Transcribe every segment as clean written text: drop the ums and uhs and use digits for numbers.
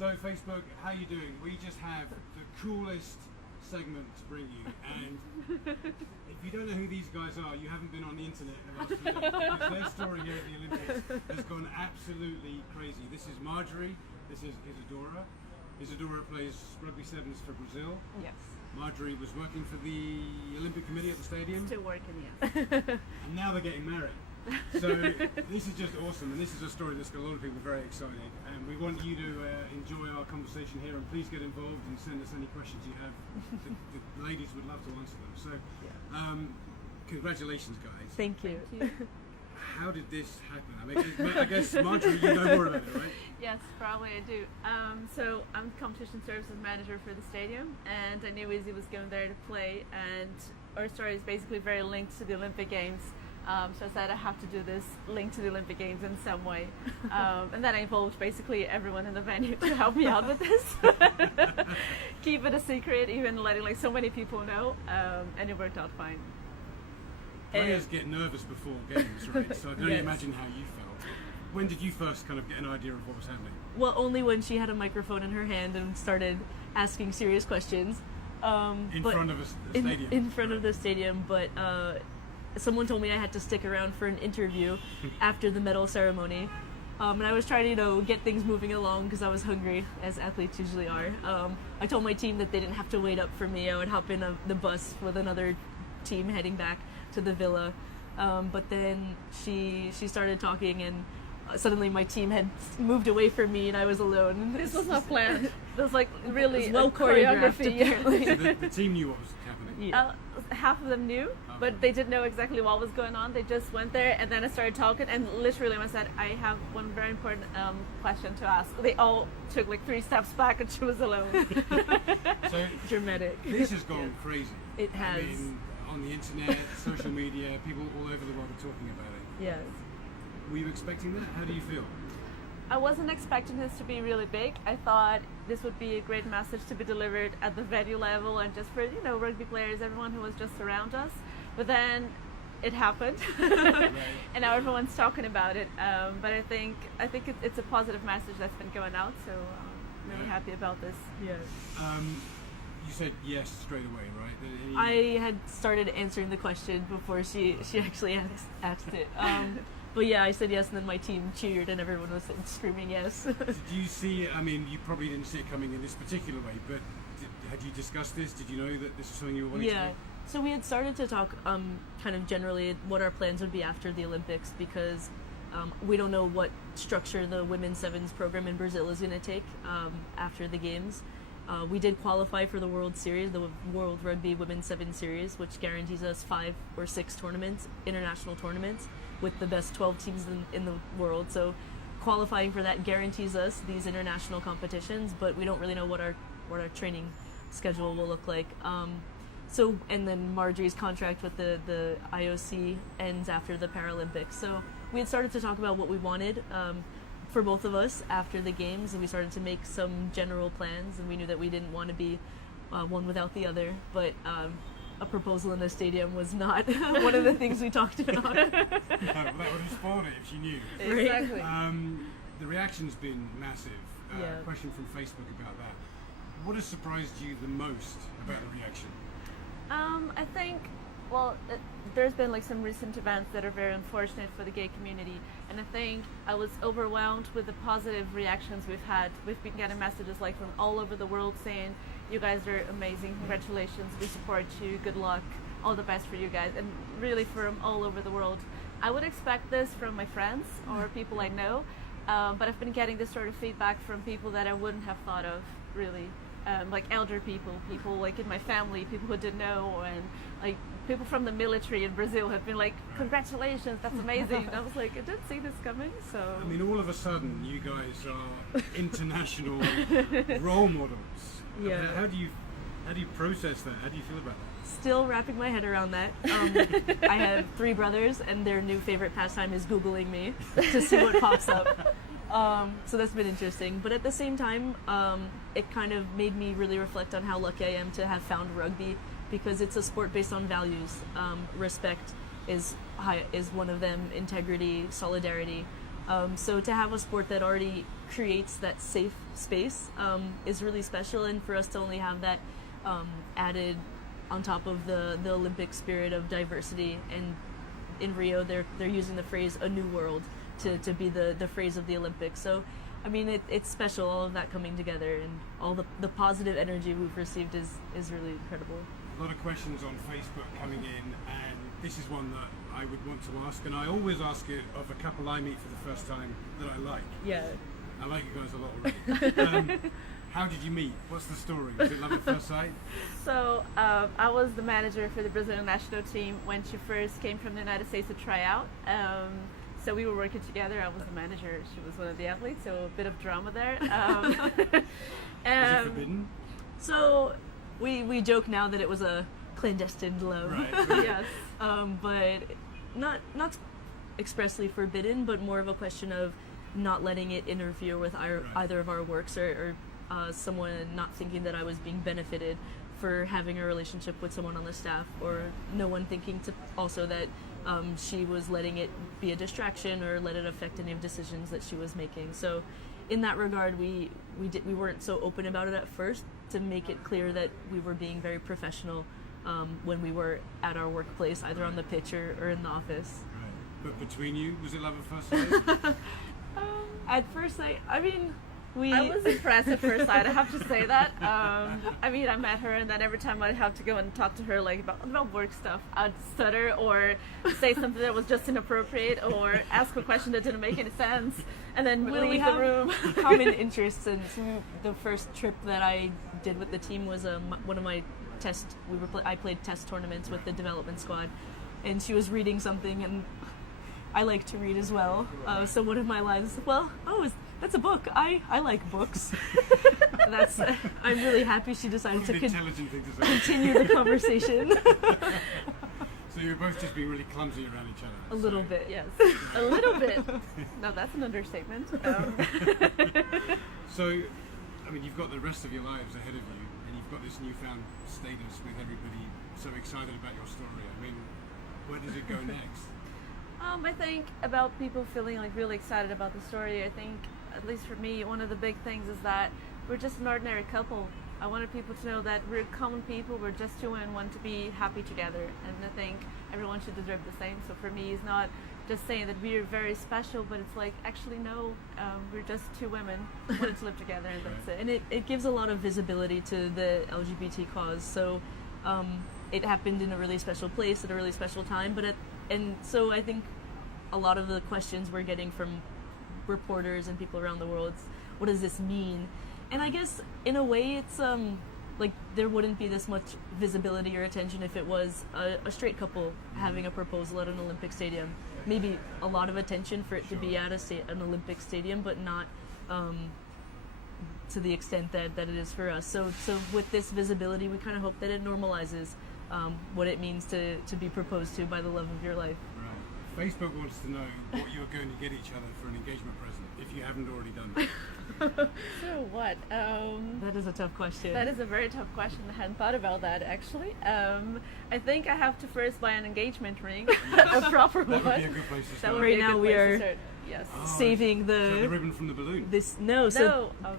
So Facebook, how you doing? We just have the coolest segment to bring you, and if you don't know who these guys are, you haven't been on the internet in the last few days, because their story here at the Olympics has gone absolutely crazy. This is Marjorie, this is Isadora. Isadora plays rugby sevens for Brazil. Yes. Marjorie was working for the Olympic Committee at the stadium. Still working, yes. And now they're getting married. So this is just awesome, and this is a story that's got a lot of people very excited. And we want you to enjoy our conversation here, and please get involved and send us any questions you have. The ladies would love to answer them. So congratulations, guys. Thank you. How did this happen? I guess Marjorie, you know more about it, right? Yes, probably I do. So I'm competition services manager for the stadium, and I knew Izzy was going there to play, and our story is basically very linked to the Olympic Games. So I said I have to do this link to the Olympic Games in some way. And then I involved basically everyone in the venue to help me out with this. Keep it a secret, even letting like so many people know, and it worked out fine. Players get nervous before games, right? So I can only imagine how you felt. When did you first kind of get an idea of what was happening? Well, only when she had a microphone in her hand and started asking serious questions. In front of a stadium? In front of the stadium, but someone told me I had to stick around for an interview after the medal ceremony. And I was trying to, get things moving along because I was hungry, as athletes usually are. I told my team that they didn't have to wait up for me. I would hop in the bus with another team heading back to the villa. But then she started talking, and suddenly my team had moved away from me and I was alone. This was not planned. It was like really well choreographed, apparently. So the team knew what was happening? Yeah. Half of them knew, but they didn't know exactly what was going on. They just went there, and then I started talking, and literally I said, I have one very important question to ask. They all took like 3 steps back, and she was alone. So dramatic. This has gone crazy. It has. I mean, on the internet, social media, people all over the world are talking about it. Yes. Were you expecting that? How do you feel? I wasn't expecting this to be really big. I thought this would be a great message to be delivered at the venue level and just for, rugby players, everyone who was just around us. But then it happened, Right. and now everyone's talking about it. But I think it's a positive message that's been going out, so I'm really happy about this. Yes. You said yes straight away, right? I had started answering the question before she actually asked it. But yeah, I said yes, and then my team cheered, and everyone was screaming yes. Did you see it? I mean, you probably didn't see it coming in this particular way, but had you discussed this? Did you know that this was something you were wanting to do? So we had started to talk kind of generally what our plans would be after the Olympics, because we don't know what structure the women's sevens program in Brazil is going to take after the games. We did qualify for the World Series, the World Rugby Women's Sevens Series, which guarantees us 5 or 6 tournaments, international tournaments, with the best 12 teams in the world. So qualifying for that guarantees us these international competitions, but we don't really know what our training schedule will look like. And then Marjorie's contract with the IOC ends after the Paralympics. So we had started to talk about what we wanted for both of us after the games, and we started to make some general plans, and we knew that we didn't want to be one without the other, but a proposal in the stadium was not one of the things we talked about. No, that would have spoiled it if she knew. Exactly. The reaction's been massive. Question from Facebook about that. What has surprised you the most about the reaction? I think, there's been like some recent events that are very unfortunate for the gay community, and I think I was overwhelmed with the positive reactions we've had. We've been getting messages like from all over the world saying, you guys are amazing, congratulations, we support you, good luck, all the best for you guys, and really from all over the world. I would expect this from my friends or people I know, but I've been getting this sort of feedback from people that I wouldn't have thought of, really. Like elder people like in my family, people who didn't know, and like people from the military in Brazil have been like, congratulations, that's amazing. And I was like, I didn't see this coming. So I mean, all of a sudden you guys are international role models. Yeah. How do you process that? How do you feel about that? Still wrapping my head around that. I have 3 brothers, and their new favorite pastime is Googling me to see what pops up. So that's been interesting. But at the same time, it kind of made me really reflect on how lucky I am to have found rugby, because it's a sport based on values. Respect is one of them, integrity, solidarity. So to have a sport that already creates that safe space is really special, and for us to only have that added on top of the Olympic spirit of diversity. And in Rio, they're using the phrase "a new world" to be the phrase of the Olympics. So, I mean, it's special, all of that coming together, and all the positive energy we've received is really incredible. A lot of questions on Facebook coming in, and this is one that I would want to ask, and I always ask it of a couple I meet for the first time that I like. Yeah. I like you guys a lot already. How did you meet? What's the story? Was it love at first sight? So I was the manager for the Brazilian national team when she first came from the United States to try out. So we were working together. I was the manager. She was one of the athletes. So a bit of drama there. Was it forbidden? So we joke now that it was a clandestine love. Right. Yes. But not expressly forbidden, but more of a question of not letting it interfere with either of our works, or someone not thinking that I was being benefited for having a relationship with someone on the staff, or no one thinking to also that she was letting it be a distraction or let it affect any of decisions that she was making. So in that regard, we weren't so open about it at first, to make it clear that we were being very professional when we were at our workplace, either on the pitch or in the office. Right. But between you, was it love at first sight? At first sight, I mean, I was impressed at first sight. I have to say that. I mean, I met her, and then every time I'd have to go and talk to her, like about work stuff, I'd stutter or say something that was just inappropriate, or ask a question that didn't make any sense, and then we leave have the room. common interests. And the first trip that I did with the team was one of my I played test tournaments with the development squad, and she was reading something, and I like to read as well. So one of my lines, that's a book. I like books. I'm really happy she decided to intelligent thing to say. continue the conversation. So you were both just being really clumsy around each other. A little bit. Yes, a little bit. No, that's an understatement. So, I mean, you've got the rest of your lives ahead of you, and you've got this newfound status with everybody so excited about your story. I mean, where does it go next? I think about people feeling like really excited about the story. I think, at least for me, one of the big things is that we're just an ordinary couple. I wanted people to know that we're common people. We're just two women, want to be happy together, and I think everyone should deserve the same. So for me, it's not just saying that we're very special, but it's like, actually no, we're just two women wanting to live together, and that's it. And it gives a lot of visibility to the LGBT cause. So it happened in a really special place at a really special time. And so I think a lot of the questions we're getting from reporters and people around the world is, what does this mean? And I guess in a way it's like there wouldn't be this much visibility or attention if it was a straight couple having a proposal at an Olympic stadium. Maybe a lot of attention for it to be at an Olympic stadium, but not to the extent that it is for us. So with this visibility, we kind of hope that it normalizes what it means to be proposed to by the love of your life. Right. Facebook wants to know what you're going to get each other for an engagement present, if you haven't already done that. So what? That is a tough question. That is a very tough question. I hadn't thought about that, actually. I think I have to first buy an engagement ring, a proper That one. would be a good place to That start. would Right be a now good we place to are start. Yes. saving So the ribbon from the balloon.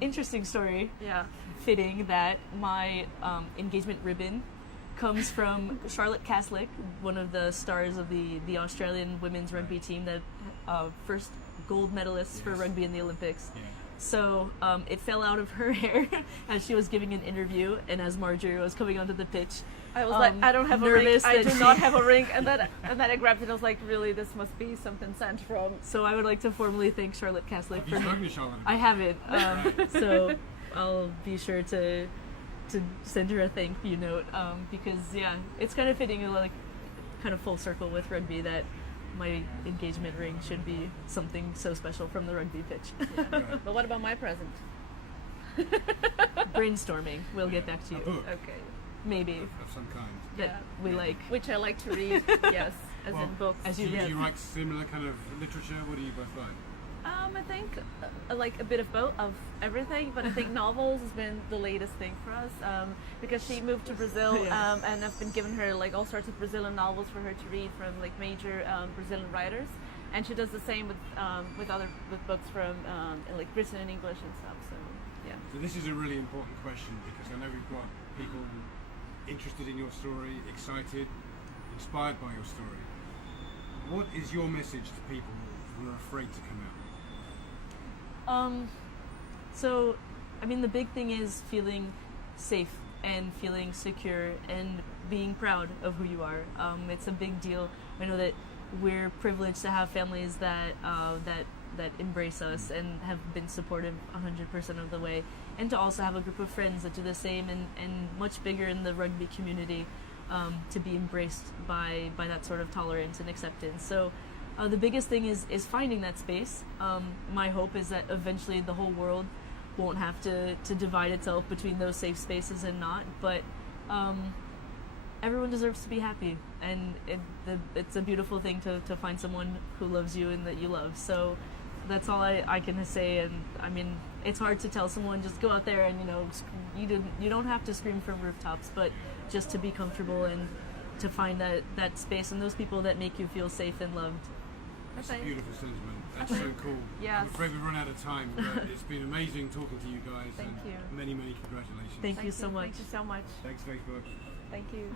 Interesting story. Yeah. Fitting that my engagement ribbon comes from Charlotte Caslick, one of the stars of the Australian women's rugby team, that first gold medalists for rugby in the Olympics. Yeah. So it fell out of her hair as she was giving an interview, and as Marjorie was coming onto the pitch, I was like, I don't have a ring. nervous I that do not have a ring. And then I grabbed it. I was like, really, this must be something sent from. So I would like to formally thank Charlotte Caslick Have you for. spoken to Charlotte? I haven't. So I'll be sure to send her a thank you note, because it's kind of fitting, like kind of full circle with rugby, that my engagement ring should be something so special from the rugby pitch. But what about my present? Brainstorming. We'll get back to A you. book Okay. Maybe of some kind. that we like. Which I like to read. Yes, as Well, in books. As Do you you, read. do you like similar kind of literature? What do you both like? I think like a bit of both of everything, but I think novels has been the latest thing for us, because she moved to Brazil, and I've been giving her like all sorts of Brazilian novels for her to read from like major Brazilian writers. and she does the same with books from like written in English and stuff. So yeah. So this is a really important question because I know we've got people interested in your story, excited, inspired by your story. What is your message to people who are afraid to come out? So, I mean, the big thing is feeling safe and feeling secure and being proud of who you are. It's a big deal. I know that we're privileged to have families that embrace us and have been supportive 100% of the way, and to also have a group of friends that do the same, and much bigger in the rugby community, to be embraced by that sort of tolerance and acceptance. So the biggest thing is finding that space. My hope is that eventually the whole world won't have to divide itself between those safe spaces and not, but everyone deserves to be happy, and it's a beautiful thing to find someone who loves you and that you love. So that's all I can say. And I mean, it's hard to tell someone just go out there and you don't have to scream from rooftops, but just to be comfortable and to find that space and those people that make you feel safe and loved. That's a beautiful sentiment. That's so cool. Yes. I'm afraid we've run out of time, but it's been amazing talking to you guys. Thank you. Many, many congratulations. Thank you so much. Thank you so much. Thanks, Facebook. Thank you.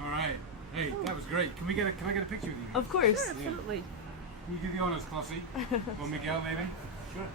All right. Hey, that was great. Can I get a picture with you? Of course. Sure, absolutely. Can you do the honors, Clossie? Or Miguel, maybe? Sure.